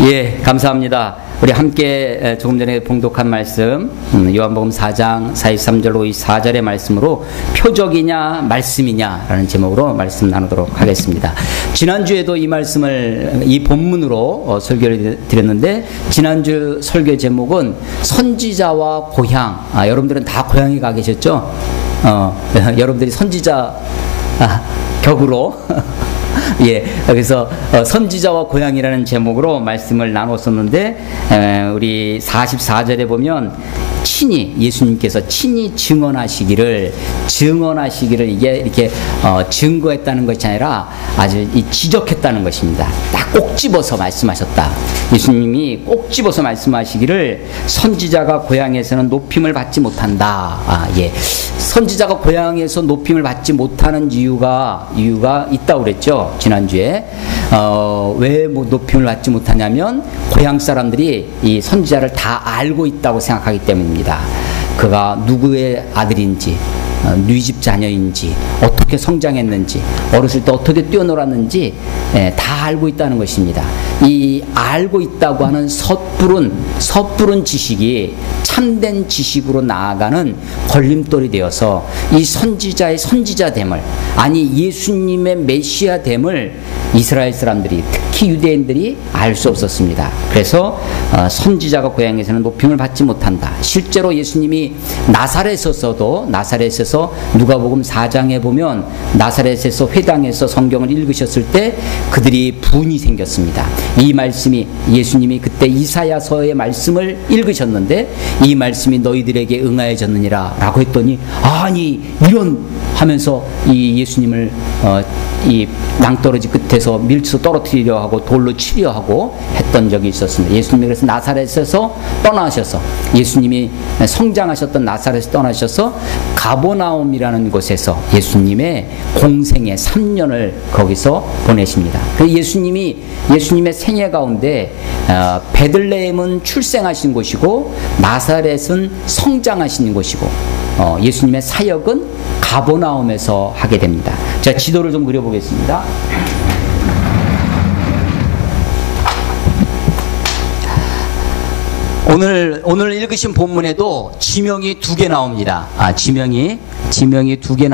예, 감사합니다. 우리 함께 조금 전에 봉독한 말씀, 요한복음 4장 43절 54절의 말씀으로 표적이냐 말씀이냐라는 제목으로 말씀 나누도록 하겠습니다. 지난주에도 이 말씀을 이 본문으로 설교를 드렸는데, 지난주 설교 제목은 선지자와 고향. 여러분들은 다 고향에 가 계셨죠? 여러분들이 선지자 격으로 예, 그래서 선지자와 고향이라는 제목으로 말씀을 나눴었는데, 우리 44절에 보면 친히 예수님께서 친히 증언하시기를 이게 이렇게 증거했다는 것이 아니라 아주 지적했다는 것입니다. 딱 꼭 집어서 말씀하셨다. 예수님이 꼭 집어서 말씀하시기를 선지자가 고향에서는 높임을 받지 못한다. 예, 선지자가 고향에서 높임을 받지 못하는 이유가 있다고 그랬죠, 지난주에. 왜 높임을 받지 못하냐면 고향 사람들이 이 선지자를 다 알고 있다고 생각하기 때문입니다. 그가 누구의 아들인지, 누이 집 자녀인지, 어떻게 성장했는지, 어렸을 때 어떻게 뛰어놀았는지 다 알고 있다는 것입니다. 이 알고 있다고 하는 섣부른 지식이 참된 지식으로 나아가는 걸림돌이 되어서 이 선지자의 선지자됨을, 아니 예수님의 메시아됨을 이스라엘 사람들이, 특히 유대인들이 알 수 없었습니다. 그래서 선지자가 고향에서는 높임을 받지 못한다. 실제로 예수님이 나사렛에서 누가복음 4장에 보면 나사렛에서 회당에서 성경을 읽으셨을 때 그들이 분이 생겼습니다. 이 말씀이, 예수님이 그때 이사야서의 말씀을 읽으셨는데 이 말씀이 너희들에게 응하여졌느니라 라고 했더니, 아니 이런 하면서 이 예수님을 이 낭떠러지 끝에서 밀쳐 떨어뜨리려 하고 돌로 치려 하고 했던 적이 있었습니다. 예수님이 그래서 나사렛에서 떠나셔서, 예수님이 성장하셨던 나사렛에서 떠나셔서 가버나움이라는 곳에서 예수님의 공생의 3년을 거기서 보내십니다. 그래서 예수님의 생애 가운데 베들레헴은 출생하신 곳이고 나사렛은 성장하신 곳이고, 예수님의 사역은 가버나움에서 하게 됩니다. 자, 지도를 좀 그려보겠습니다. 오늘 읽으신 본문에도 지명이 2개 나옵니다. 지명이 2개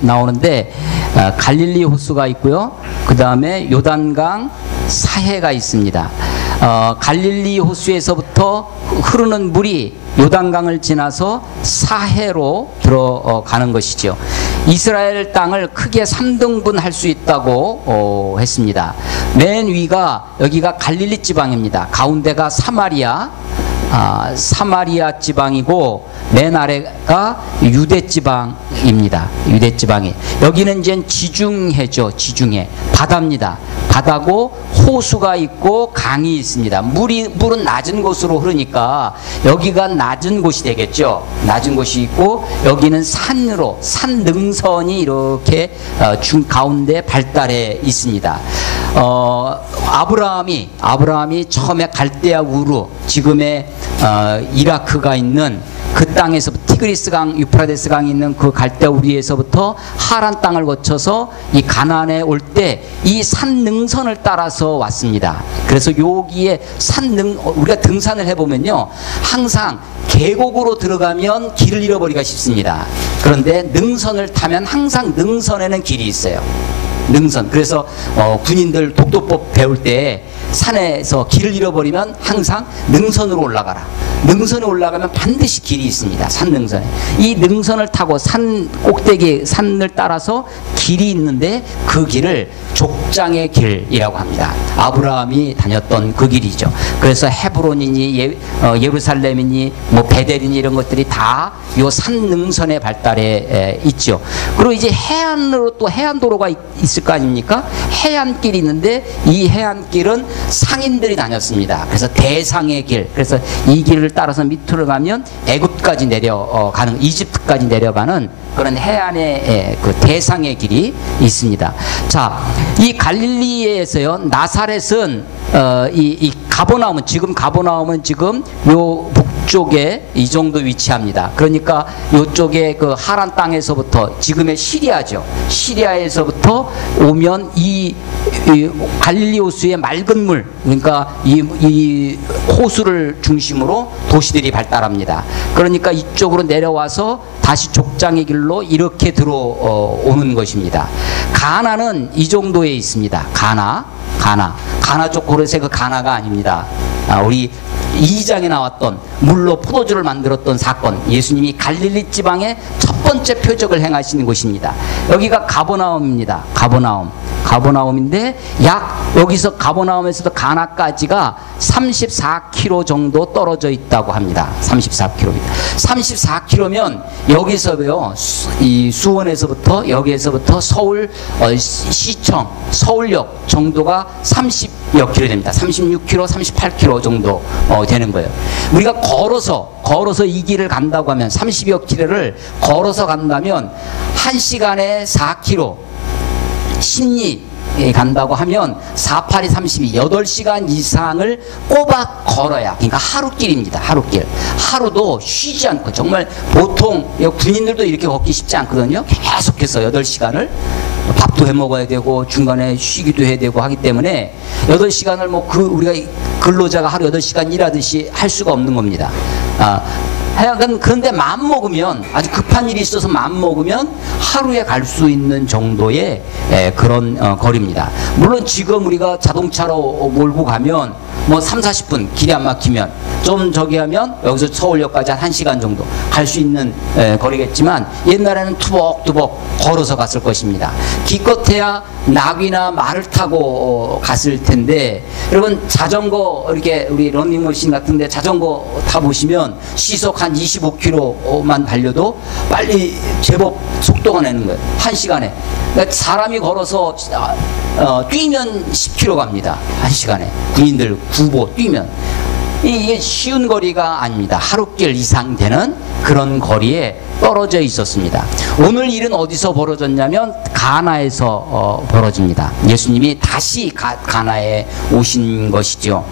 나오는데, 갈릴리 호수가 있고요. 그 다음에 요단강 사해가 있습니다. 갈릴리 호수에서부터 흐르는 물이 요단강을 지나서 사해로 들어가는 것이죠. 이스라엘 땅을 크게 3등분 할 수 있다고 했습니다. 맨 위가, 여기가 갈릴리 지방입니다. 가운데가 사마리아 지방이고, 맨 아래가 유대 지방입니다. 유대 지방이. 여기는 이제 지중해죠. 지중해. 바다입니다. 바다고 호수가 있고 강이 있습니다. 물은 낮은 곳으로 흐르니까 여기가 낮은 곳이 되겠죠. 낮은 곳이 있고, 여기는 산 능선이 이렇게 가운데 발달해 있습니다. 아브라함이 처음에 갈대아 우르, 지금의 이라크가 있는 그 땅에서, 티그리스 강, 유프라데스 강이 있는 그 갈대아 우르에서부터 하란 땅을 거쳐서 이 가나안에 올 때 이 산 능선을 따라서 왔습니다. 그래서 여기에 우리가 등산을 해보면요, 항상 계곡으로 들어가면 길을 잃어버리기가 쉽습니다. 그런데 능선을 타면 항상 능선에는 길이 있어요. 능선. 그래서 군인들 독도법 배울 때 산에서 길을 잃어버리면 항상 능선으로 올라가라. 능선에 올라가면 반드시 길이 있습니다. 산 능선에. 이 능선을 타고 산 꼭대기, 산을 따라서 길이 있는데 그 길을 족장의 길이라고 합니다. 아브라함이 다녔던 그 길이죠. 그래서 헤브론이니 예루살렘이니 뭐 베델이니 이런 것들이 다 요 산 능선의 발달에 있죠. 그리고 이제 해안으로 또 해안도로가 있을 거 아닙니까? 해안길이 있는데 이 해안길은 상인들이 다녔습니다. 그래서 대상의 길. 그래서 이 길을 따라서 밑으로 가면 애굽까지 내려가는, 이집트까지 내려가는 그런 해안의 그 대상의 길이 있습니다. 자, 이 갈릴리에서요, 나사렛은 이 가버나움은 지금 요 북쪽에 이 정도 위치합니다. 그러니까 요쪽에 그 하란 땅에서부터, 지금의 시리아죠. 시리아에서부터 갈릴리로부터 오면 이 갈릴리 호수의 맑은 물, 그러니까 이 호수를 중심으로 도시들이 발달합니다. 그러니까 이쪽으로 내려와서 다시 족장의 길로 이렇게 들어오는 것입니다. 가나는 이 정도에 있습니다. 가나 쪽 고레세 그 가나가 아닙니다. 우리 2장에 나왔던 물로 포도주를 만들었던 사건, 예수님이 갈릴리 지방의 첫 번째 표적을 행하시는 곳입니다. 여기가 가버나움입니다. 가버나움인데 여기서 가버나움에서도 가나까지가 34km 정도 떨어져 있다고 합니다. 34km. 34km면 여기서요, 이 수원에서부터 여기에서부터 서울 시청, 서울역 정도가 30여 킬로 됩니다. 36km, 38km 정도 되는 거예요. 우리가 걸어서 이 길을 간다고 하면 30여 킬로를 걸어서 간다면 1시간에 4km 심리 간다고 하면 4, 8이 32, 8시간 이상을 꼬박 걸어야, 그러니까 하루길입니다. 하루길. 하루도 쉬지 않고, 정말 보통 군인들도 이렇게 걷기 쉽지 않거든요. 계속해서 8시간을 밥도 해 먹어야 되고 중간에 쉬기도 해야 되고 하기 때문에 8시간을 우리가 근로자가 하루 8시간 일하듯이 할 수가 없는 겁니다. 하여간 그런데 마음 먹으면, 아주 급한 일이 있어서 마음 먹으면 하루에 갈 수 있는 정도의 그런 거리입니다. 물론 지금 우리가 자동차로 몰고 가면 뭐 3, 40분 길이 안 막히면 좀 저기 하면 여기서 서울역까지 한 1시간 정도 갈 수 있는 거리겠지만, 옛날에는 투벅투벅 걸어서 갔을 것입니다. 기껏해야 나귀나 말을 타고 갔을 텐데, 여러분 자전거 이렇게 우리 런닝머신 같은데 자전거 타보시면 시속 한 25km만 달려도 빨리 제법 속도가 내는 거예요. 1시간에. 그러니까 사람이 걸어서 뛰면 10km 갑니다. 1시간에. 군인들 구보 뛰면. 이게 쉬운 거리가 아닙니다. 하루길 이상 되는 그런 거리에 떨어져 있었습니다. 오늘 일은 어디서 벌어졌냐면 가나에서 벌어집니다. 예수님이 다시 가나에 오신 것이죠.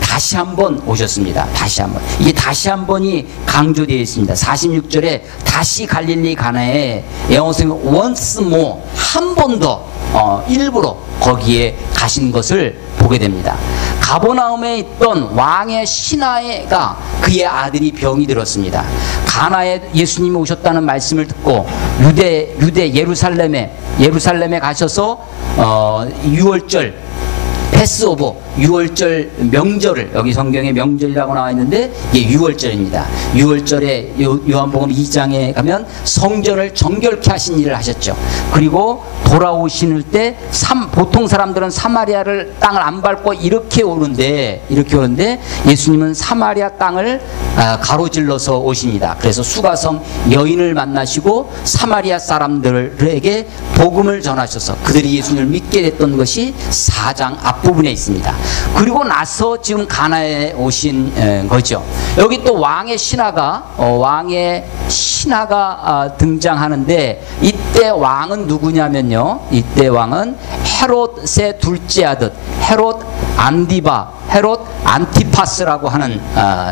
다시 한번 오셨습니다. 다시 한번. 이게 다시 한번이 강조되어 있습니다. 46절에 다시 갈릴리 가나에 영어성이 once more, 한 번 더 일부러 거기에 가신 것을 보게 됩니다. 가버나움에 있던 왕의 신하가 그의 아들이 병이 들었습니다. 가나에 예수님이 오셨다는 말씀을 듣고 유대 예루살렘에 가셔서 6월절 패스오버 6월절 명절을, 여기 성경에 명절이라고 나와 있는데 이게 6월절입니다. 6월절에 요한복음 2장에 가면 성전을 정결케 하신 일을 하셨죠. 그리고 돌아오실 때 보통 사람들은 사마리아를 땅을 안 밟고 이렇게 오는데 예수님은 사마리아 땅을 가로질러서 오십니다. 그래서 수가성 여인을 만나시고 사마리아 사람들에게 복음을 전하셔서 그들이 예수님을 믿게 됐던 것이 4장 앞부분에 있습니다. 그리고 나서 지금 가나에 오신 거죠. 여기 또 왕의 신하가 등장하는데, 이때 왕은 누구냐면요, 이때 왕은 헤롯의 둘째 아들 헤롯 안티파스라고 하는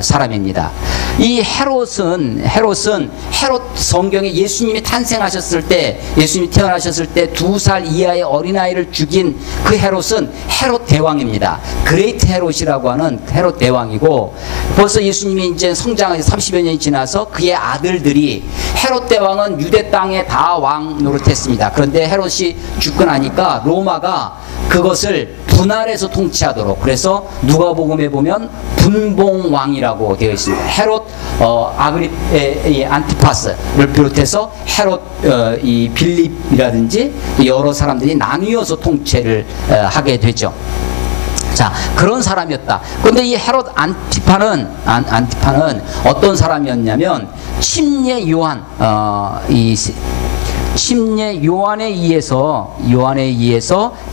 사람입니다. 이 헤롯은 성경에 예수님이 태어나셨을 때 2살 이하의 어린아이를 죽인 그 헤롯은 헤롯 대왕입니다. 그레이트 헤롯이라고 하는 헤롯 대왕이고, 벌써 예수님이 이제 성장해서 30여 년이 지나서 그의 아들들이, 헤롯 대왕은 유대 땅에 다 왕 노릇했습니다. 그런데 헤롯이 죽고 나니까 로마가 그것을 분할해서 통치하도록, 그래서 누가복음에 보면 분봉왕이라고 되어 있습니다. 헤롯 안티파스를 비롯해서 헤롯 이 빌립이라든지 여러 사람들이 나뉘어서 통치를 하게 되죠. 자, 그런 사람이었다. 그런데 이 헤롯 안티파는 어떤 사람이었냐면 침례 요한에 의해서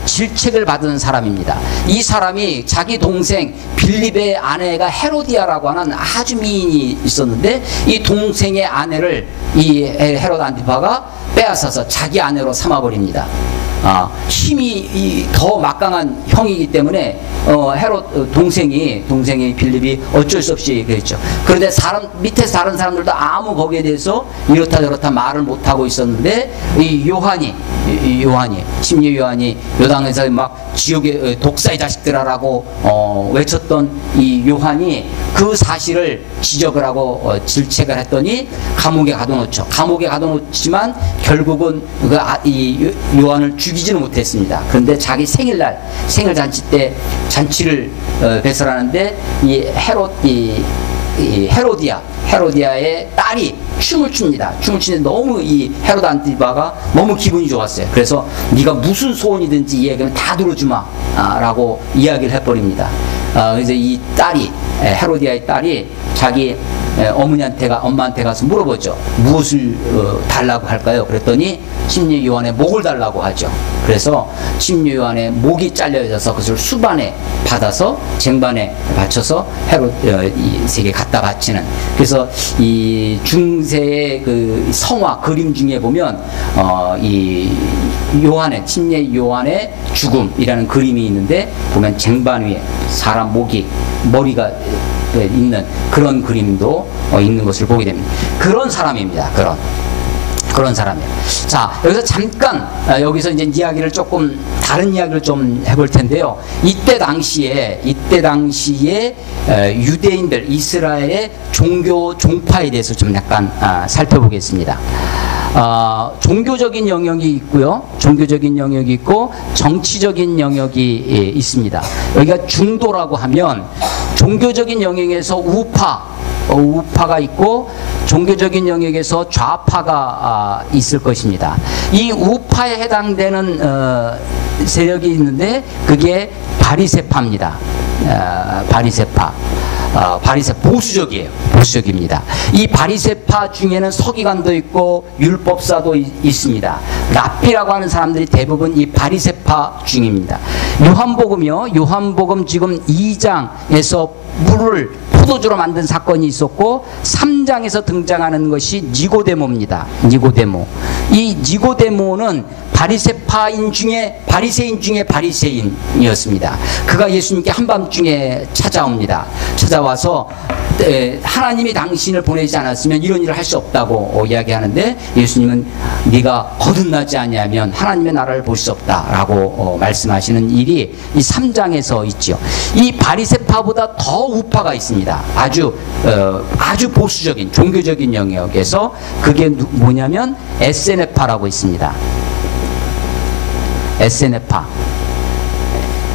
질책을 받은 사람입니다. 이 사람이 자기 동생 빌립의 아내가 헤로디아라고 하는 아주 미인이 있었는데, 이 동생의 아내를 이 헤롯 안티파가 빼앗아서 자기 아내로 삼아버립니다. 힘이 더 막강한 형이기 때문에 헤롯 동생이 빌립이 어쩔 수 없이 그랬죠. 그런데 밑에서 다른 사람들도 아무 거기에 대해서 이렇다 저렇다 말을 못하고 있었는데 이 요한이 심지어 요한이 요당에서 막 지옥의 독사의 자식들아라고 외쳤던 이 요한이 그 사실을 지적을 하고 질책을 했더니 감옥에 가둬놓죠. 감옥에 가둬놓지만 결국은 이 요한을 죽이지는 못했습니다. 그런데 자기 생일 잔치 때 잔치를 배설하는데 이 헤로디아의 딸이 춤을 춥니다. 춤을 추는데 너무 이 헤롯 안티바가 너무 기분이 좋았어요. 그래서 네가 무슨 소원이든지 이야기하면 다 들어주마 라고 이야기를 해버립니다. 그래서 이 딸이 헤로디아의 딸이 자기 엄마한테 가서 물어보죠. 무엇을 달라고 할까요? 그랬더니 침례 요한의 목을 달라고 하죠. 그래서 침례 요한의 목이 잘려져서 그것을 수반에 받아서 쟁반에 받쳐서 헤롯 세계에 갖다 바치는. 그래서 이 중세의 그 성화 그림 중에 보면 이 침례 요한의 죽음이라는 그림이 있는데 보면 쟁반 위에 사람 머리가 있는 그런 그림도 있는 것을 보게 됩니다. 그런 사람입니다. 그런 사람이에요. 자, 여기서 잠깐 여기서 이제 이야기를 조금 다른 이야기를 좀 해볼 텐데요. 이때 당시에 유대인들 이스라엘의 종파에 대해서 좀 약간 살펴보겠습니다. 종교적인 영역이 있고요. 종교적인 영역이 있고 정치적인 영역이 있습니다. 여기가 중도라고 하면 종교적인 영역에서 우파가 있고 종교적인 영역에서 좌파가 있을 것입니다. 이 우파에 해당되는 세력이 있는데 그게 바리새파입니다. 바리새파 보수적입니다. 이 바리새파 중에는 서기관도 있고 율법사도 있습니다. 랍비라고 하는 사람들이 대부분 이 바리새파 중입니다. 요한복음 지금 2장에서 물을 포도주로 만든 사건이 있었고 3장에서 등장하는 것이 니고데모입니다. 이 니고데모는 바리새인 중에 바리새인이었습니다. 그가 예수님께 한밤중에 찾아와서 하나님이 당신을 보내지 않았으면 이런 일을 할 수 없다고 이야기하는데 예수님은 네가 거듭나지 아니하면 하나님의 나라를 볼 수 없다라고 말씀하시는 일이 이 3장에서 있죠. 이 바리새파보다 더 우파가 있습니다. 아주 보수적인 종교적인 영역에서 그게 뭐냐면 에세네파라고 있습니다.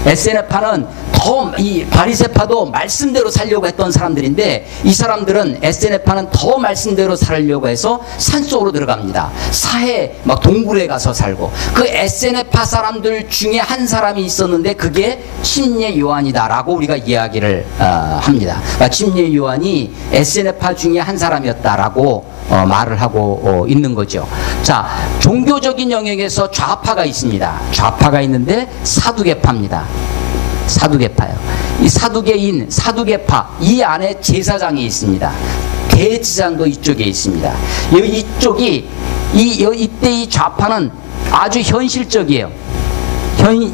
에세네파는 이 바리새파도 말씀대로 살려고 했던 사람들인데 이 사람들은 에세네파는 더 말씀대로 살려고 해서 산속으로 들어갑니다. 사해 막 동굴에 가서 살고 그 에세네파 사람들 중에 한 사람이 있었는데 그게 침례 요한이다라고 우리가 이야기를 합니다. 그러니까 침례 요한이 에세네파 중에 한 사람이었다라고 말을 하고 있는 거죠. 자, 종교적인 영역에서 좌파가 있습니다. 좌파가 있는데 사두개파입니다. 이 사두개파 이 안에 제사장이 있습니다. 대제사장도 이쪽에 있습니다. 이때 이 좌파는 아주 현실적이에요.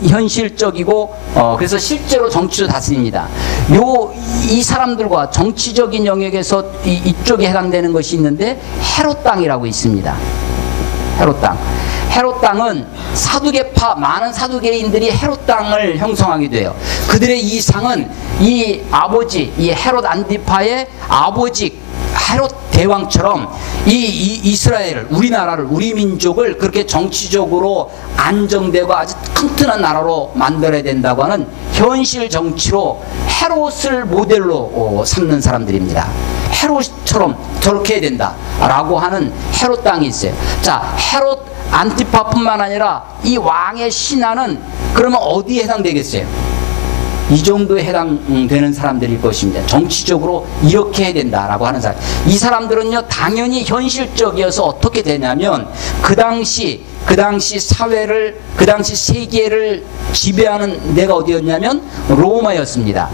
현실적이고 그래서 실제로 정치를 다스립니다. 이 사람들과 정치적인 영역에서 이쪽에 해당되는 것이 있는데 헤롯 땅이라고 있습니다. 헤롯 땅은 많은 사두개인들이 헤롯 땅을 형성하게 돼요. 그들의 이 상은 이 헤롯 안티파의 아버지 헤롯 대왕처럼 이 이스라엘을, 우리나라를, 우리 민족을 그렇게 정치적으로 안정되고 아주 튼튼한 나라로 만들어야 된다고 하는 현실 정치로 헤롯을 모델로 삼는 사람들입니다. 헤롯처럼 저렇게 해야 된다라고 하는 헤롯 땅이 있어요. 자, 헤롯 안티파뿐만 아니라 이 왕의 신하는 그러면 어디에 해당되겠어요? 이 정도에 해당되는 사람들일 것입니다. 정치적으로 이렇게 해야 된다라고 하는 사람. 이 사람들은요, 당연히 현실적이어서 어떻게 되냐면 그 당시 사회를, 그 당시 세계를 지배하는 데가 어디였냐면 로마였습니다.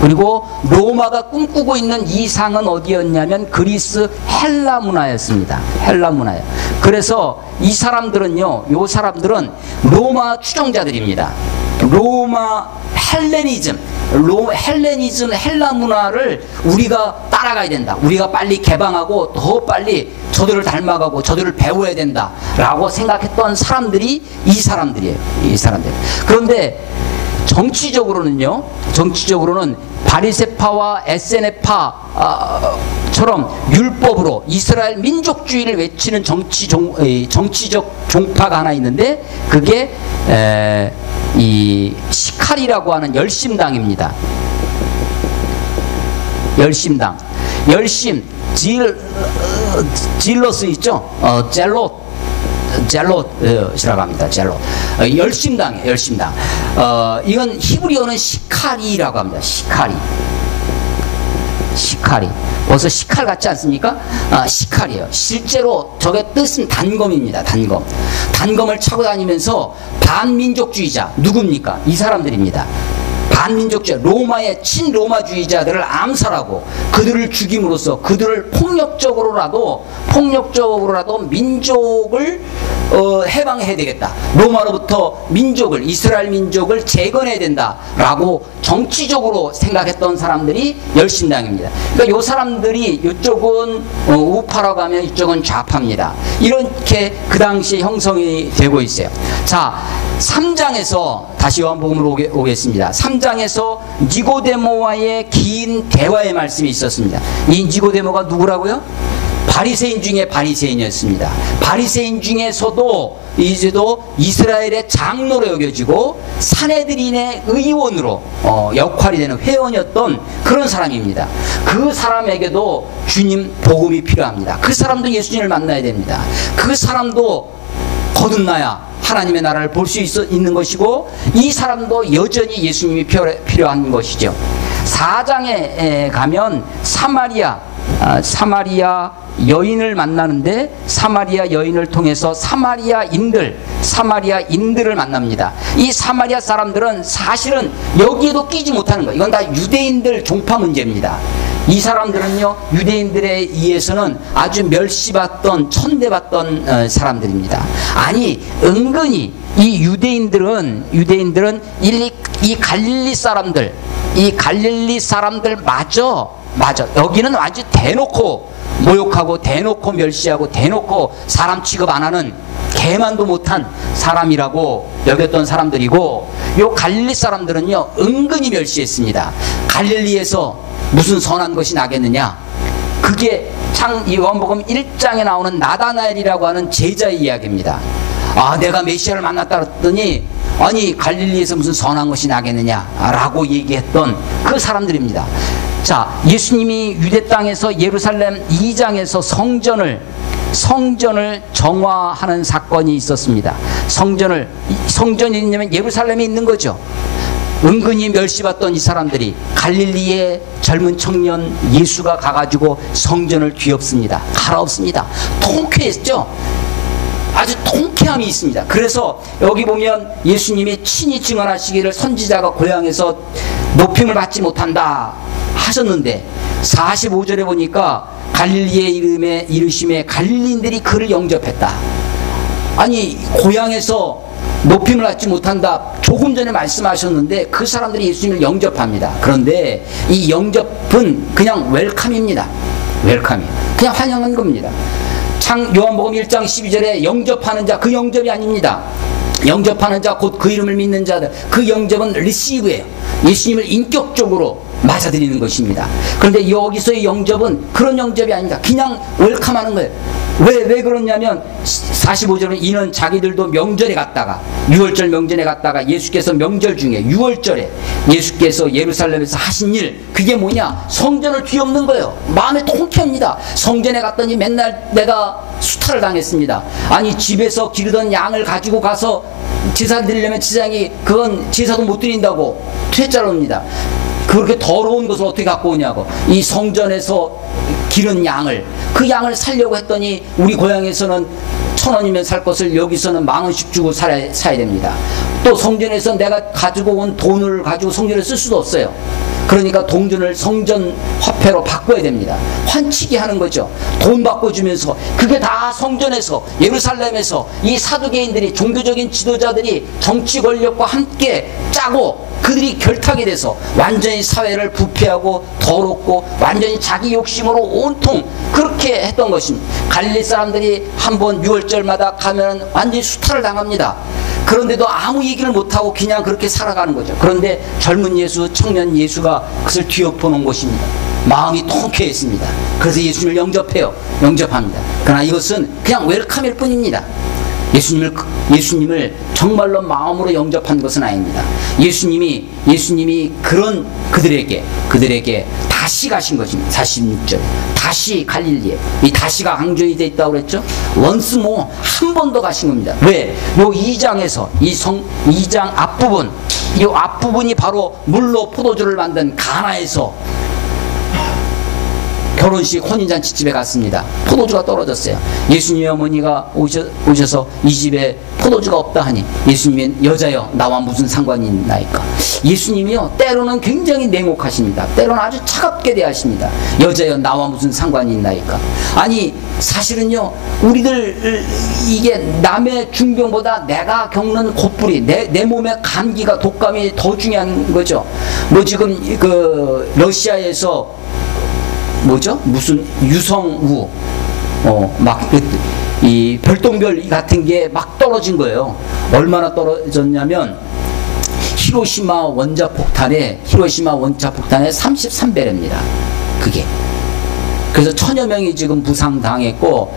그리고 로마가 꿈꾸고 있는 이상은 어디였냐면 그리스 헬라 문화였습니다. 헬라 문화예요. 그래서 이 사람들은요, 요 사람들은 로마 추종자들입니다. 로마 헬레니즘, 헬라 문화를 우리가 따라가야 된다. 우리가 빨리 개방하고 더 빨리 저들을 닮아가고 저들을 배워야 된다라고 생각했던 사람들이 이 사람들이에요. 이 사람들. 그런데 정치적으로는 바리새파와 에세네파처럼 율법으로 이스라엘 민족주의를 외치는 정치적 종파가 하나 있는데 그게 이 시칼이라고 하는 열심당입니다. 열심 질러스 있죠? 젤롯이라고 합니다. 젤롯. 열심당이에요. 열심당. 이건 히브리어는 시카리라고 합니다. 시카리. 벌써 시칼 같지 않습니까? 시칼이에요. 실제로 저게 뜻은 단검입니다. 단검을 차고 다니면서 반민족주의자 누굽니까? 이 사람들입니다. 반민족주의, 로마의 친로마주의자들을 암살하고 그들을 죽임으로써 그들을 폭력적으로라도 민족을 해방해야 되겠다. 로마로부터 이스라엘 민족을 재건해야 된다라고 정치적으로 생각했던 사람들이 열심당입니다. 그러니까 이 사람들이 이쪽은 우파라고 하면 이쪽은 좌파입니다. 이렇게 그 당시에 형성이 되고 있어요. 자, 3장에서 다시 요한복음으로 오겠습니다. 3장에서 니고데모와의 긴 대화의 말씀이 있었습니다. 이 니고데모가 누구라고요? 바리새인 중에 바리새인이었습니다. 바리새인 중에서도 이제도 이스라엘의 장로로 여겨지고 산헤드린의 의원으로 역할이 되는 회원이었던 그런 사람입니다. 그 사람에게도 주님 복음이 필요합니다. 그 사람도 예수님을 만나야 됩니다. 그 사람도 거듭나야 하나님의 나라를 볼 수 있는 것이고 이 사람도 여전히 예수님이 필요한 것이죠. 4장에 가면 사마리아 여인을 만나는데 사마리아 여인을 통해서 사마리아 인들을 만납니다. 이 사마리아 사람들은 사실은 여기에도 끼지 못하는 거예요. 이건 다 유대인들 종파 문제입니다. 이 사람들은요, 유대인들에 의해서는 아주 멸시받던 천대받던 사람들입니다. 아니, 은근히 이 유대인들은 이 갈릴리 사람들 맞아. 여기는 아주 대놓고 모욕하고 대놓고 멸시하고 대놓고 사람 취급 안 하는 개만도 못한 사람이라고 여겼던 사람들이고, 요 갈릴리 사람들은요 은근히 멸시했습니다. 갈릴리에서 무슨 선한 것이 나겠느냐. 그게 이 요한복음 1장에 나오는 나다나엘이라고 하는 제자의 이야기입니다. 내가 메시아를 만났다 그랬더니 아니 갈릴리에서 무슨 선한 것이 나겠느냐 라고 얘기했던 그 사람들입니다. 자, 예수님이 유대 땅에서 예루살렘 2장에서 성전을 정화하는 사건이 있었습니다. 성전이 있냐면 예루살렘에 있는 거죠. 은근히 멸시받던 이 사람들이 갈릴리의 젊은 청년 예수가 가가지고 성전을 뒤엎습니다. 갈아엎습니다. 통쾌했죠. 아주 통쾌함이 있습니다. 그래서 여기 보면 예수님이 친히 증언하시기를 선지자가 고향에서 높임을 받지 못한다 하셨는데 45절에 보니까 갈릴리의 이르심에 갈릴리인들이 그를 영접했다. 아니, 고향에서 높임을 받지 못한다 조금 전에 말씀하셨는데 그 사람들이 예수님을 영접합니다. 그런데 이 영접은 그냥 웰컴입니다. 웰컴이에요. 그냥 환영한 겁니다. 요한복음 1장 12절에 영접하는 자, 그 영접이 아닙니다. 영접하는 자 곧 그 이름을 믿는 자들, 그 영접은 리시브예요. 예수님을 인격적으로 맞아들이는 것입니다. 그런데 여기서의 영접은 그런 영접이 아닙니다. 그냥 웰컴하는 거예요. 왜 그러냐면 45절은 이는 자기들도 명절에 갔다가 6월절 명절에 갔다가 예수께서 명절 중에 6월절에 예수께서 예루살렘에서 하신 일, 그게 뭐냐? 성전을 뒤엎는 거예요. 마음에 통쾌합니다. 성전에 갔더니 맨날 내가 수탈을 당했습니다. 아니, 집에서 기르던 양을 가지고 가서 제사 드리려면 제사장이 그건 제사도 못 드린다고 퇴짜를 옵니다. 그렇게 더러운 것을 어떻게 갖고 오냐고. 이 성전에서 기른 양을, 그 양을 살려고 했더니 우리 고향에서는 1,000원이면 살 것을 여기서는 10,000원씩 주고 사야 됩니다. 또 성전에서 내가 가지고 온 돈을 가지고 성전에 쓸 수도 없어요. 그러니까 동전을 성전 화폐로 바꿔야 됩니다. 환치기 하는 거죠. 돈 바꿔주면서. 그게 다 성전에서, 예루살렘에서 이 사두개인들이, 종교적인 지도자들이 정치 권력과 함께 짜고 그들이 결탁이 돼서 완전히 사회를 부패하고 더럽고 완전히 자기 욕심으로 온통 그렇게 했던 것입니다. 갈릴리 사람들이 한번 6월절마다 가면 완전히 수탈을 당합니다. 그런데도 아무 얘기를 못하고 그냥 그렇게 살아가는 거죠. 그런데 젊은 예수, 청년 예수가 그것을 뒤엎어놓은 것입니다. 마음이 통쾌했습니다. 그래서 예수님을 영접합니다. 그러나 이것은 그냥 웰컴일 뿐입니다. 예수님을 정말로 마음으로 영접한 것은 아닙니다. 예수님이 그런 그들에게 다시 가신 것입니다. 46절. 다시 갈릴리에. 이 다시가 강조이 되어 있다고 그랬죠? 원스 모, 한 번 더 가신 겁니다. 왜? 요 2장에서, 2장 앞부분, 이 앞부분이 바로 물로 포도주를 만든 가나에서 결혼식 혼인잔치 집에 갔습니다. 포도주가 떨어졌어요. 예수님의 어머니가 오셔서 이 집에 포도주가 없다 하니 예수님이 여자여 나와 무슨 상관이 있나이까. 예수님이요 때로는 굉장히 냉혹하십니다. 때로는 아주 차갑게 대하십니다. 여자여 나와 무슨 상관이 있나이까. 아니 사실은요 우리들 이게 남의 중병보다 내가 겪는 곧불이 내 몸의 감기가 독감이 더 중요한 거죠. 뭐 지금 그 러시아에서 뭐죠? 무슨 유성우 이 별똥별 같은 게 막 떨어진 거예요. 얼마나 떨어졌냐면 히로시마 원자폭탄에 33배랍니다. 그게. 그래서 1000여 명이 지금 부상당했고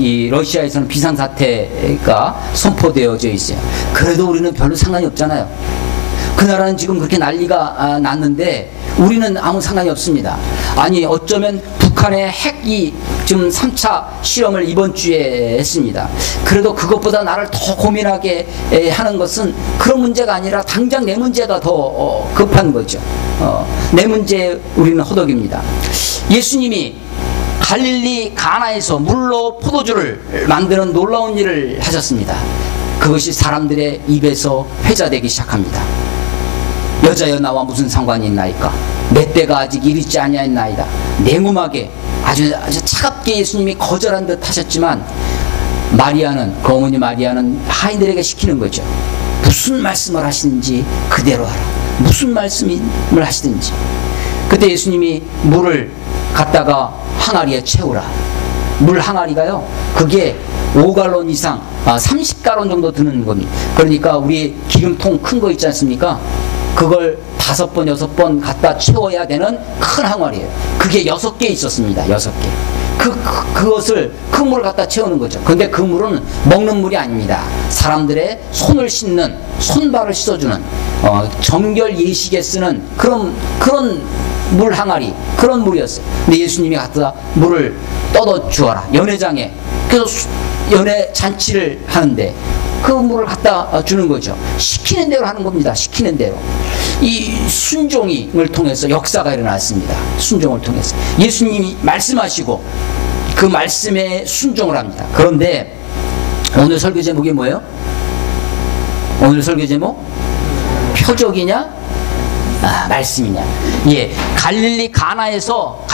이 러시아에서는 비상사태가 선포되어져 있어요. 그래도 우리는 별로 상관이 없잖아요. 그 나라는 지금 그렇게 난리가 났는데 우리는 아무 상관이 없습니다. 아니 어쩌면 북한의 핵이 지금 3차 실험을 이번 주에 했습니다. 그래도 그것보다 나를 더 고민하게 하는 것은 그런 문제가 아니라 당장 내 문제가 더 급한 거죠. 내 문제에 우리는 허덕입니다. 예수님이 갈릴리 가나에서 물로 포도주를 만드는 놀라운 일을 하셨습니다. 그것이 사람들의 입에서 회자되기 시작합니다. 여자여 나와 무슨 상관이 있나이까. 내 때가 아직 이르지 아니하였나이다. 냉엄하게 아주 차갑게 예수님이 거절한 듯 하셨지만 그 어머니 마리아는 하인들에게 시키는 거죠. 무슨 말씀을 하시는지 그대로 하라. 무슨 말씀을 하시든지. 그때 예수님이 물을 갖다가 항아리에 채우라. 물 항아리가요 그게 5갈론 이상 30갈론 정도 드는 겁니다. 그러니까 우리 기름통 큰 거 있지 않습니까? 그걸 5번, 6번 갖다 채워야 되는 큰 항아리예요. 그게 6개 있었습니다. 6개. 그것을 그 물을 갖다 채우는 거죠. 근데 그 물은 먹는 물이 아닙니다. 사람들의 손을 씻는, 손발을 씻어주는 정결 예식에 쓰는 그런 물 항아리, 그런 물이었어요. 근데 예수님이 갖다 물을 떠다 주어라. 연회장에. 그래서 연회 잔치를 하는데 그 물을 갖다 주는 거죠. 시키는 대로 하는 겁니다. 시키는 대로. 이 순종을 통해서 역사가 일어났습니다. 순종을 통해서. 예수님이 말씀하시고 그 말씀에 순종을 합니다. 그런데 오늘 설교 제목이 뭐예요? 오늘 설교 제목? 표적이냐? 말씀이냐? 예, 갈릴리 가나에서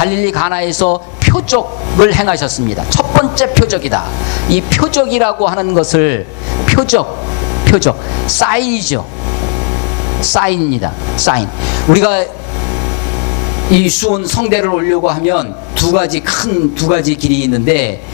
표적을 행하셨습니다. 첫 번째 표적이다. 이 표적이라고 하는 것을 표적, 사인이죠. 사인입니다. 사인. 우리가 이 수원 성대를 오려고 하면 두 가지 길이 있는데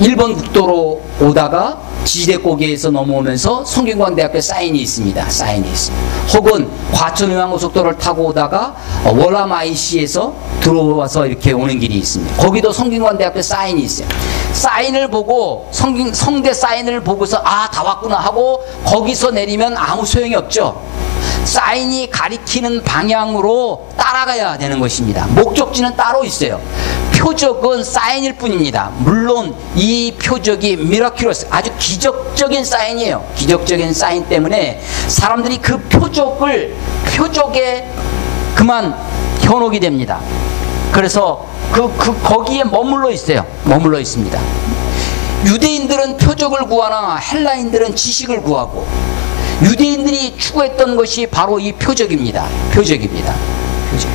1번 국도로 오다가 지지대고개에서 넘어오면서 성균관대학교 사인이 있습니다. 사인이 있습니다. 혹은 과천의왕고속도로를 타고 오다가 월남 IC에서 들어와서 이렇게 오는 길이 있습니다. 거기도 성균관대학교 사인이 있어요. 사인을 보고 성대 사인을 보고서 다 왔구나 하고 거기서 내리면 아무 소용이 없죠. 사인이 가리키는 방향으로 따라가야 되는 것입니다. 목적지는 따로 있어요. 표적은 사인일 뿐입니다. 물론 이 표적이 미라큘러스, 아주 기적적인 사인이에요. 기적적인 사인 때문에 사람들이 그 표적에 그만 현혹이 됩니다. 그래서 거기에 머물러 있어요. 머물러 있습니다. 유대인들은 표적을 구하나 헬라인들은 지식을 구하고 유대인들이 추구했던 것이 바로 이 표적입니다. 표적입니다. 표적.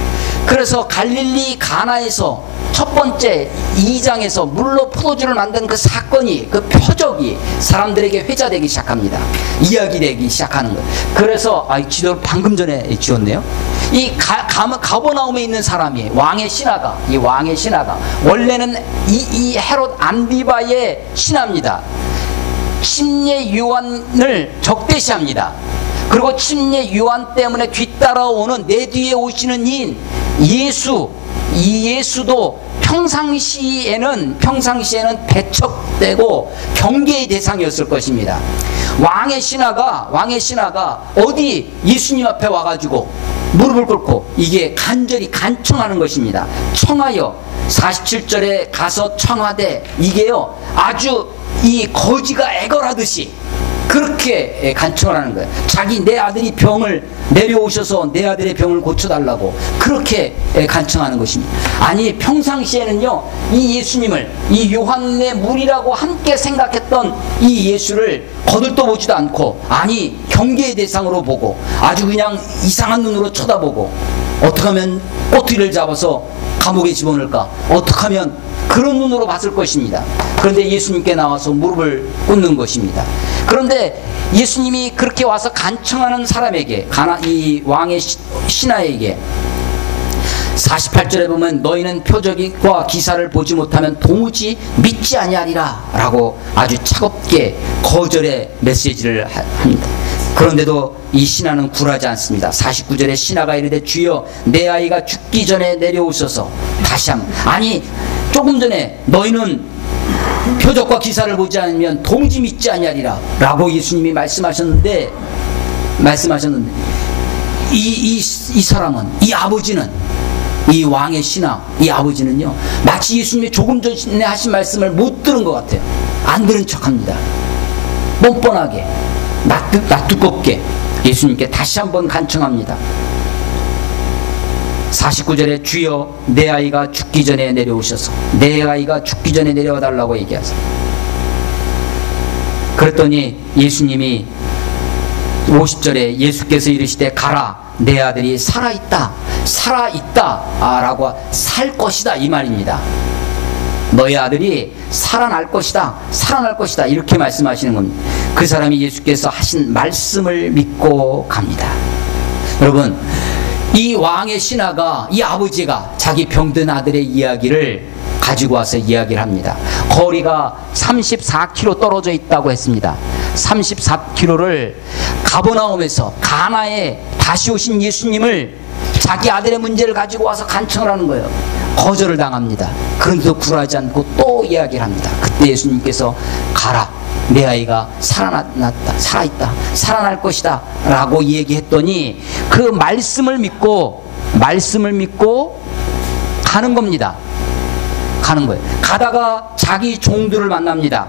그래서 갈릴리 가나에서 첫 번째 2장에서 물로 포도주를 만든 그 사건이, 그 표적이 사람들에게 회자되기 시작합니다. 이야기되기 시작하는 거예요. 그래서 지도를 방금 전에 지웠네요. 이 가버나움에 있는 사람이 왕의 신하가, 이 왕의 신하가 원래는 이 헤롯 안디바의 신하입니다. 침례 요한을 적대시합니다. 그리고 침례 요한 때문에 뒤따라오는 내 뒤에 오시는 이인 이 예수도 평상시에는 배척되고 경계의 대상이었을 것입니다. 왕의 신하가 어디 예수님 앞에 와가지고 무릎을 꿇고 이게 간절히 간청하는 것입니다. 청하여 47절에 가서 청하되, 이게요 아주 이 거지가 애걸하듯이 그렇게 간청을 하는 거예요. 내 아들이 병을 내려오셔서 내 아들의 병을 고쳐달라고 그렇게 간청하는 것입니다. 아니, 평상시에는요 이 예수님을, 이 요한의 물이라고 함께 생각했던 이 예수를 거들떠보지도 않고, 아니 경계의 대상으로 보고 아주 그냥 이상한 눈으로 쳐다보고, 어떻게 하면 꼬투리를 잡아서 감옥에 집어넣을까, 어떻게 하면 그런 눈으로 봤을 것입니다. 그런데 예수님께 나와서 무릎을 꿇는 것입니다. 그런데 예수님이 그렇게 와서 간청하는 사람에게, 이 왕의 신하에게 48절에 보면 너희는 표적과 기사를 보지 못하면 도무지 믿지 아니하리라 라고 아주 차갑게 거절의 메시지를 합니다. 그런데도 이 신하는 굴하지 않습니다. 49절에 신하가 이르되 주여 내 아이가 죽기 전에 내려오셔서 다시 한번, 아니 조금 전에 너희는 표적과 기사를 보지 않으면 도무지 믿지 아니하리라 라고 예수님이 말씀하셨는데 이 사람은, 이 아버지는, 이 왕의 신하, 이 아버지는요 마치 예수님이 조금 전에 하신 말씀을 못 들은 것 같아요. 안 들은 척합니다. 뻔뻔하게 낯두껍게 예수님께 다시 한번 간청합니다. 49절에 주여 내 아이가 죽기 전에 내려오셔서, 내 아이가 죽기 전에 내려와달라고 얘기하세요. 그랬더니 예수님이 50절에 예수께서 이르시되 가라 내 아들이 살아있다 라고, 살 것이다 이 말입니다. 너의 아들이 살아날 것이다 이렇게 말씀하시는 겁니다. 그 사람이 예수께서 하신 말씀을 믿고 갑니다. 여러분, 이 왕의 신하가, 이 아버지가 자기 병든 아들의 이야기를 가지고 와서 이야기를 합니다. 거리가 34km 떨어져 있다고 했습니다. 34km를 가버나움에서, 가나에 다시 오신 예수님을 자기 아들의 문제를 가지고 와서 간청을 하는 거예요. 거절을 당합니다. 그런데도 굴하지 않고 또 이야기를 합니다. 그때 예수님께서 가라 내 아이가 살아있다 살아날 것이다 라고 얘기했더니 그 말씀을 믿고 가는 겁니다. 가는 거예요. 가다가 자기 종들을 만납니다.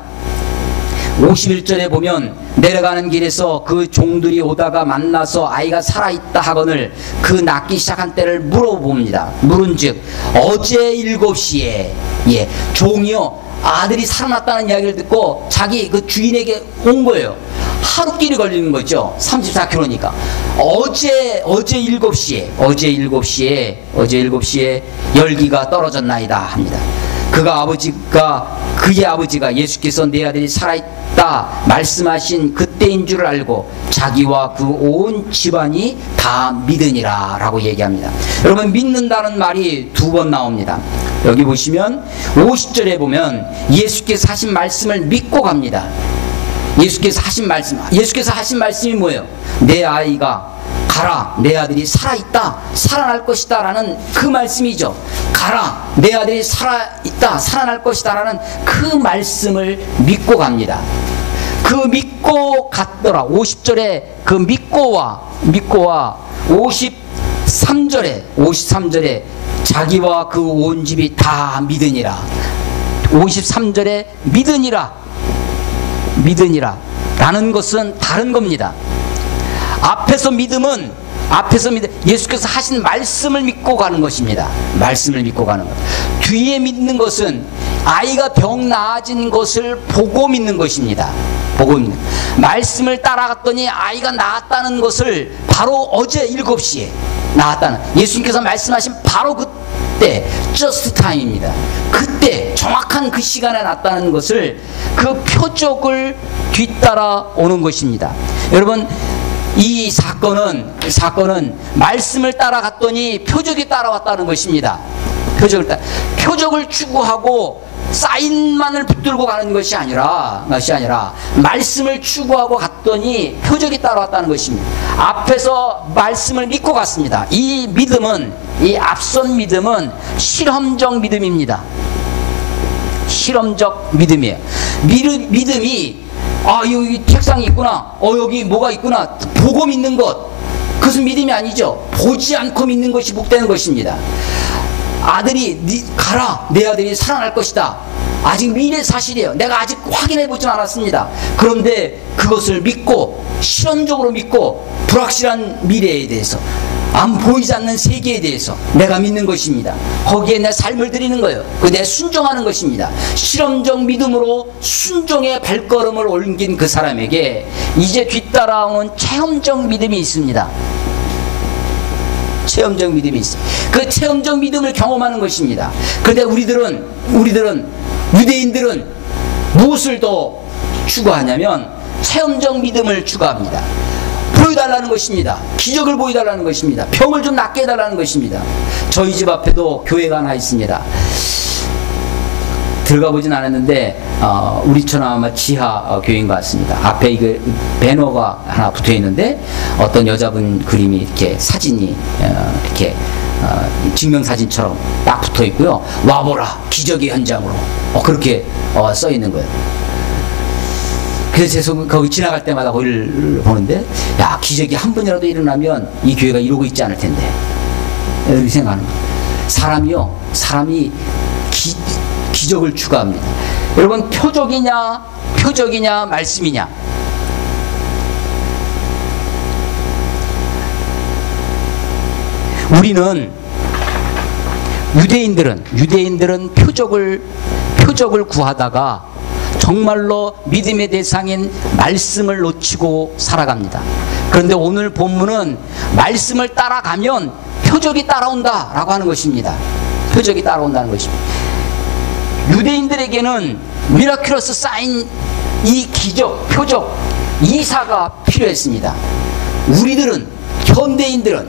51절에 보면 내려가는 길에서 그 종들이 오다가 만나서 아이가 살아있다 하거늘 그 낫기 시작한 때를 물어봅니다. 물은즉 어제 7시에, 종이요 아들이 살아났다는 이야기를 듣고 자기 그 주인에게 온 거예요. 하루길이 걸리는 거죠. 34km니까. 어제 7시에 열기가 떨어졌나이다 합니다. 그의 아버지가 예수께서 내 아들이 살아있다 말씀하신 그때인 줄 알고 자기와 그 온 집안이 다 믿으니라 라고 얘기합니다. 여러분, 믿는다는 말이 2번 나옵니다. 여기 보시면 50절에 보면 예수께서 하신 말씀을 믿고 갑니다. 예수께서 하신 말씀이 뭐예요? 내 아이가 가라 내 아들이 살아있다 살아날 것이다 라는 그 말씀이죠. 가라 내 아들이 살아있다 살아날 것이다 라는 그 말씀을 믿고 갑니다. 그 믿고 갔더라. 50절에 그 믿고와 53절에 자기와 그 온 집이 다 믿으니라. 53절에 믿으니라 라는 것은 다른 겁니다. 앞에서 믿음은 앞에서 예수께서 하신 말씀을 믿고 가는 것입니다. 말씀을 믿고 가는 것. 뒤에 믿는 것은 아이가 병 나아진 것을 보고 믿는 것입니다. 보고 믿는. 말씀을 따라갔더니 아이가 나았다는 것을 바로 어제 7시에 나았다는, 예수님께서 말씀하신 바로 그때 just time입니다. 그때 정확한 그 시간에 났다는 것을, 그 표적을 뒤따라 오는 것입니다. 여러분, 이 사건은 말씀을 따라갔더니 표적이 따라왔다는 것입니다. 표적을 추구하고 사인만을 붙들고 가는 것이 아니라 말씀을 추구하고 갔더니 표적이 따라왔다는 것입니다. 앞에서 말씀을 믿고 갔습니다. 이 믿음은, 이 앞선 믿음은 실험적 믿음입니다. 실험적 믿음이에요. 믿음이 여기 책상이 있구나, 여기 뭐가 있구나, 보고 믿는 것, 그것은 믿음이 아니죠. 보지 않고 믿는 것이 복되는 것입니다. 아들이 가라, 내 아들이 살아날 것이다. 아직 미래 사실이에요. 내가 아직 확인해 보진 않았습니다. 그런데 그것을 믿고, 실험적으로 믿고, 불확실한 미래에 대해서, 안 보이지 않는 세계에 대해서 내가 믿는 것입니다. 거기에 내 삶을 드리는 거예요. 내 순종하는 것입니다. 실험적 믿음으로 순종의 발걸음을 옮긴 그 사람에게 이제 뒤따라오는 체험적 믿음이 있습니다. 체험적 믿음이 있어요. 그 체험적 믿음을 경험하는 것입니다. 그런데 우리들은 유대인들은 무엇을 더 추구하냐면 체험적 믿음을 추구합니다. 보여달라는 것입니다. 기적을 보여달라는 것입니다. 병을 좀 낫게 해달라는 것입니다. 저희 집 앞에도 교회가 하나 있습니다. 들어가 보진 않았는데 우리처럼 아마 지하 교회인 것 같습니다. 앞에 이거 배너가 하나 붙어 있는데 어떤 여자분 그림이 이렇게 사진이 이렇게 증명사진처럼 딱 붙어 있고요. 와보라 기적의 현장으로 그렇게 써 있는 거예요. 그래서 제가 거기 지나갈 때마다 거기를 보는데, 야, 기적이 한 번이라도 일어나면 이 교회가 이러고 있지 않을 텐데, 이렇게 생각하는 거예요. 사람이 기적을 추구합니다. 여러분, 표적이냐 말씀이냐? 우리는 유대인들은 표적을 구하다가 정말로 믿음의 대상인 말씀을 놓치고 살아갑니다. 그런데 오늘 본문은 말씀을 따라가면 표적이 따라온다라고 하는 것입니다. 표적이 따라온다는 것입니다. 유대인들에게는 미라큘러스 사인, 이 기적, 표적, 이사가 필요했습니다. 현대인들은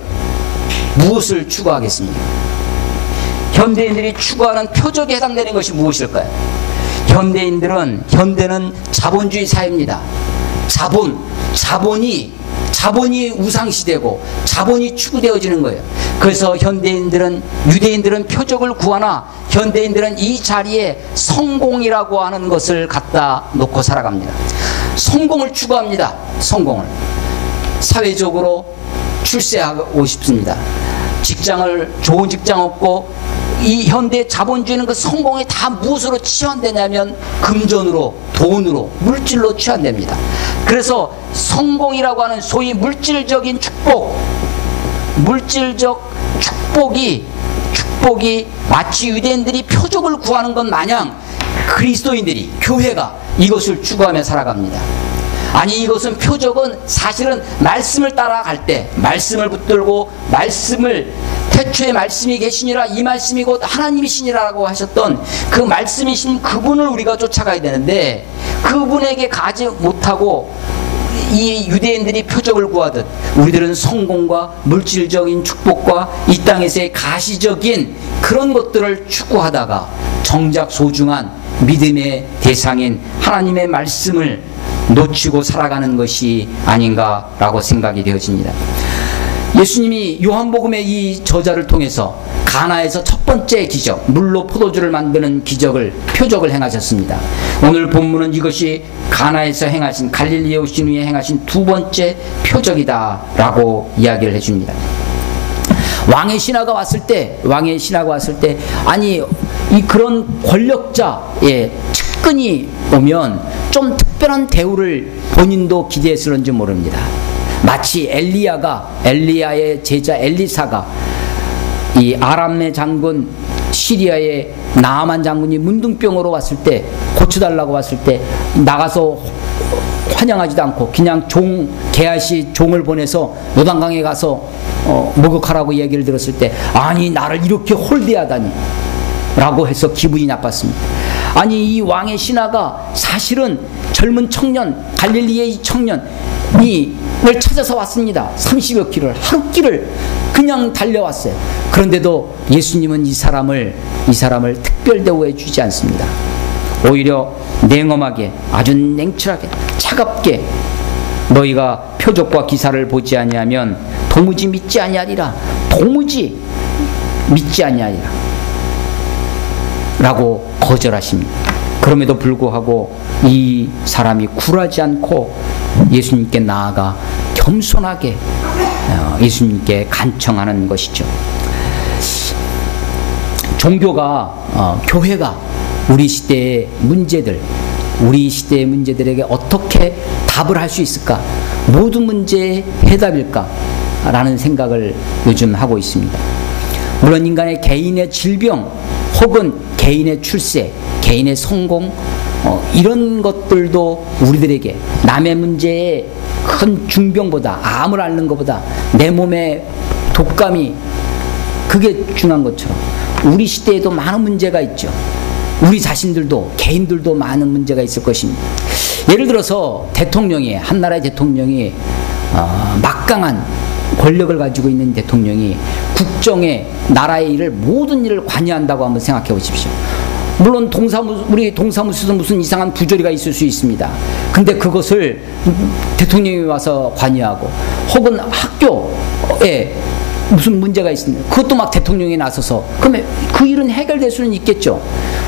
무엇을 추구하겠습니까? 현대인들이 추구하는 표적에 해당되는 것이 무엇일까요? 현대는 자본주의 사회입니다. 자본이 우상시되고 자본이 추구되어지는 거예요. 그래서 유대인들은 표적을 구하나 현대인들은 이 자리에 성공이라고 하는 것을 갖다 놓고 살아갑니다. 성공을 추구합니다. 사회적으로 출세하고 싶습니다. 좋은 직장 얻고, 이 현대 자본주의는 그 성공이 다 무엇으로 치환되냐면 금전으로, 돈으로, 물질로 치환됩니다. 그래서 성공이라고 하는 소위 물질적인 축복이 마치 유대인들이 표적을 구하는 것 마냥 그리스도인들이, 교회가 이것을 추구하며 살아갑니다. 아니, 이것은 표적은 사실은 말씀을 따라갈 때, 말씀을 붙들고 태초에 말씀이 계시니라, 이 말씀이 곧 하나님이시니라고 하셨던 그 말씀이신 그분을 우리가 쫓아가야 되는데, 그분에게 가지 못하고 이 유대인들이 표적을 구하듯 우리들은 성공과 물질적인 축복과 이 땅에서의 가시적인 그런 것들을 추구하다가 정작 소중한 믿음의 대상인 하나님의 말씀을 놓치고 살아가는 것이 아닌가라고 생각이 되어집니다. 예수님이 요한복음의 이 저자를 통해서 가나에서 첫 번째 기적, 물로 포도주를 만드는 표적을 행하셨습니다. 오늘 본문은 이것이 가나에서 행하신, 갈릴리에 오신 후에 행하신 두 번째 표적이다라고 이야기를 해줍니다. 왕의 신하가 왔을 때 아니, 그런 권력자의 측근이 오면 좀 특별한 대우를 본인도 기대했을런지 모릅니다. 마치 엘리야의 제자 엘리사가 이 아람의 장군 시리아의 나아만 장군이 문둥병으로 왔을 때, 고쳐달라고 왔을 때 나가서 환영하지도 않고 그냥 게하시 종을 보내서 요단강에 가서 목욕하라고 얘기를 들었을 때, 아니 나를 이렇게 홀대하다니 라고 해서 기분이 나빴습니다. 아니 이 왕의 신하가 사실은 젊은 청년, 갈릴리의 청년을 찾아서 왔습니다. 30여 킬로를, 하루 길을 그냥 달려왔어요. 그런데도 예수님은 이 사람을 특별 대우해 주지 않습니다. 오히려 냉엄하게, 아주 냉철하게, 차갑게, 너희가 표적과 기사를 보지 아니하면 도무지 믿지 아니하리라, 도무지 믿지 아니하리라 라고 거절하십니다. 그럼에도 불구하고 이 사람이 굴하지 않고 예수님께 나아가 겸손하게 예수님께 간청하는 것이죠. 종교가, 교회가 우리 시대의 문제들에게 어떻게 답을 할 수 있을까? 모든 문제의 해답일까? 라는 생각을 요즘 하고 있습니다. 물론 인간의 개인의 질병 혹은 개인의 출세, 개인의 성공, 이런 것들도 우리들에게 남의 문제에 큰 중병보다, 암을 앓는 것보다 내 몸에 독감이 그게 중요한 것처럼 우리 시대에도 많은 문제가 있죠. 우리 자신들도, 개인들도 많은 문제가 있을 것입니다. 예를 들어서 한 나라의 대통령이 막강한 권력을 가지고 있는 대통령이 국정에 나라의 모든 일을 관여한다고 한번 생각해 보십시오. 물론 우리 동사무소에서 무슨 이상한 부조리가 있을 수 있습니다. 근데 그것을 대통령이 와서 관여하고, 혹은 학교에 무슨 문제가 있습니다. 그것도 막 대통령이 나서서, 그러면 그 일은 해결될 수는 있겠죠.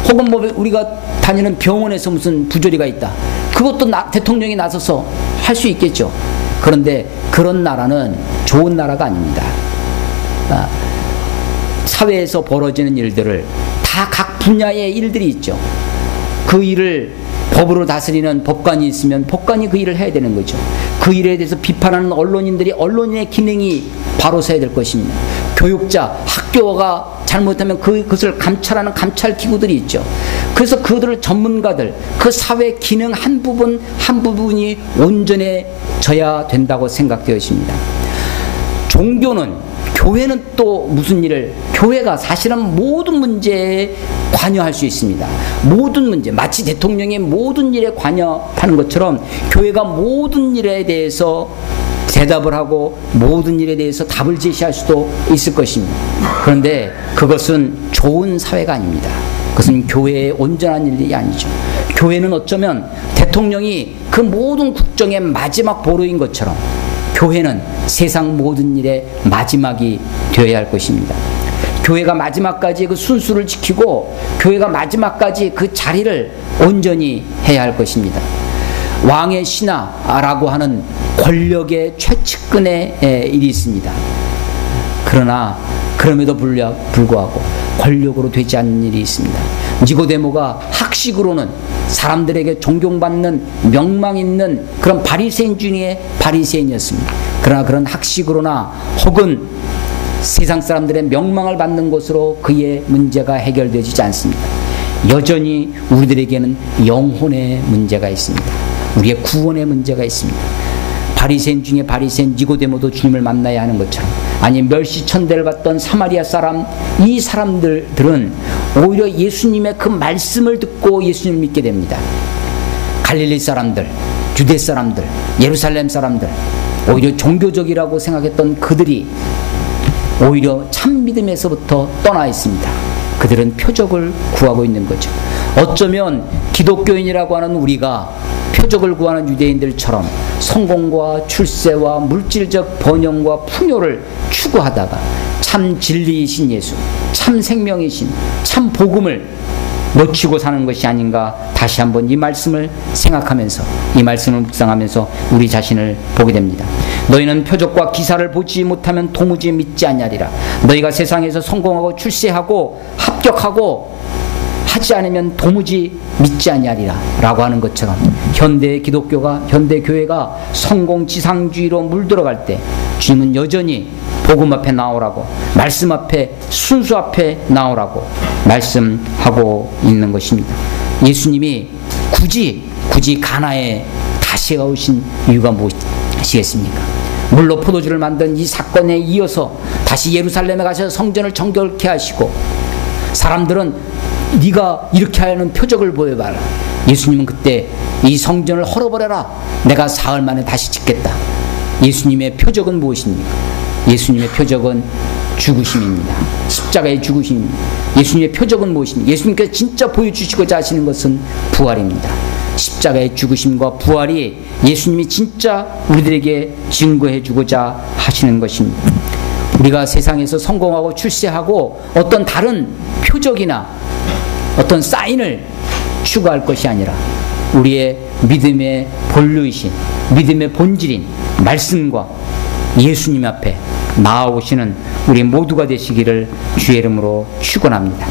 혹은 우리가 다니는 병원에서 무슨 부조리가 있다. 그것도 대통령이 나서서 할 수 있겠죠. 그런데 그런 나라는 좋은 나라가 아닙니다. 사회에서 벌어지는 일들을 다 각 분야의 일들이 있죠. 그 일을 법으로 다스리는 법관이 있으면 법관이 그 일을 해야 되는 거죠. 그 일에 대해서 비판하는 언론인들이 언론인의 기능이 바로 서야 될 것입니다. 교육자, 학교가 잘못하면 그것을 감찰하는 감찰 기구들이 있죠. 그래서 그들을 전문가들, 그 사회 기능 한 부분이 온전해져야 된다고 생각되어 있습니다. 교회는 또 무슨 교회가 사실은 모든 문제에 관여할 수 있습니다. 모든 문제, 마치 대통령의 모든 일에 관여하는 것처럼 교회가 모든 일에 대해서 대답을 하고 모든 일에 대해서 답을 제시할 수도 있을 것입니다. 그런데 그것은 좋은 사회가 아닙니다. 그것은 교회의 온전한 일이 아니죠. 교회는 어쩌면 대통령이 그 모든 국정의 마지막 보루인 것처럼 교회는 세상 모든 일의 마지막이 되어야 할 것입니다. 교회가 마지막까지 그 순수를 지키고 교회가 마지막까지 그 자리를 온전히 해야 할 것입니다. 왕의 신하라고 하는 권력의 최측근의 일이 있습니다. 그럼에도 불구하고 권력으로 되지 않는 일이 있습니다. 니고데모가 학식으로는 사람들에게 존경받는 명망 있는 그런 바리새인 중에 바리새인이었습니다. 그러나 그런 학식으로나 혹은 세상 사람들의 명망을 받는 것으로 그의 문제가 해결되지 않습니다. 여전히 우리들에게는 영혼의 문제가 있습니다. 우리의 구원의 문제가 있습니다. 바리새인 중에 바리새인 니고데모도 주님을 만나야 하는 것처럼, 아니 멸시천대를 받던 사마리아 사람, 이 사람들은 오히려 예수님의 그 말씀을 듣고 예수님을 믿게 됩니다. 갈릴리 사람들, 유대 사람들, 예루살렘 사람들, 오히려 종교적이라고 생각했던 그들이 오히려 참 믿음에서부터 떠나 있습니다. 그들은 표적을 구하고 있는 거죠. 어쩌면 기독교인이라고 하는 우리가 표적을 구하는 유대인들처럼 성공과 출세와 물질적 번영과 풍요를 추구하다가 참 진리이신 예수, 참 생명이신 참 복음을 놓치고 사는 것이 아닌가, 다시 한번 이 말씀을 생각하면서, 이 말씀을 묵상하면서 우리 자신을 보게 됩니다. 너희는 표적과 기사를 보지 못하면 도무지 믿지 아니하리라. 너희가 세상에서 성공하고 출세하고 합격하고 하지 않으면 도무지 믿지 아니하리라 라고 하는 것처럼 현대 기독교가, 현대 교회가 성공지상주의로 물들어갈 때 주님은 여전히 복음 앞에 나오라고, 말씀 앞에, 순수 앞에 나오라고 말씀하고 있는 것입니다. 예수님이 굳이 가나에 다시 오신 이유가 무엇이겠습니까? 물로 포도주를 만든 이 사건에 이어서 다시 예루살렘에 가셔서 성전을 정결케 하시고, 사람들은 네가 이렇게 하는 표적을 보여봐라. 예수님은 그때 이 성전을 헐어버려라, 내가 사흘 만에 다시 짓겠다. 예수님의 표적은 무엇입니까? 예수님의 표적은 죽으심입니다. 십자가의 죽으심입니다. 예수님의 표적은 무엇입니까? 예수님께서 진짜 보여주시고자 하시는 것은 부활입니다. 십자가의 죽으심과 부활이 예수님이 진짜 우리들에게 증거해 주고자 하시는 것입니다. 우리가 세상에서 성공하고 출세하고 어떤 다른 표적이나 어떤 사인을 추구할 것이 아니라 우리의 믿음의 본류이신, 믿음의 본질인 말씀과 예수님 앞에 나아오시는 우리 모두가 되시기를 주의 이름으로 축원합니다.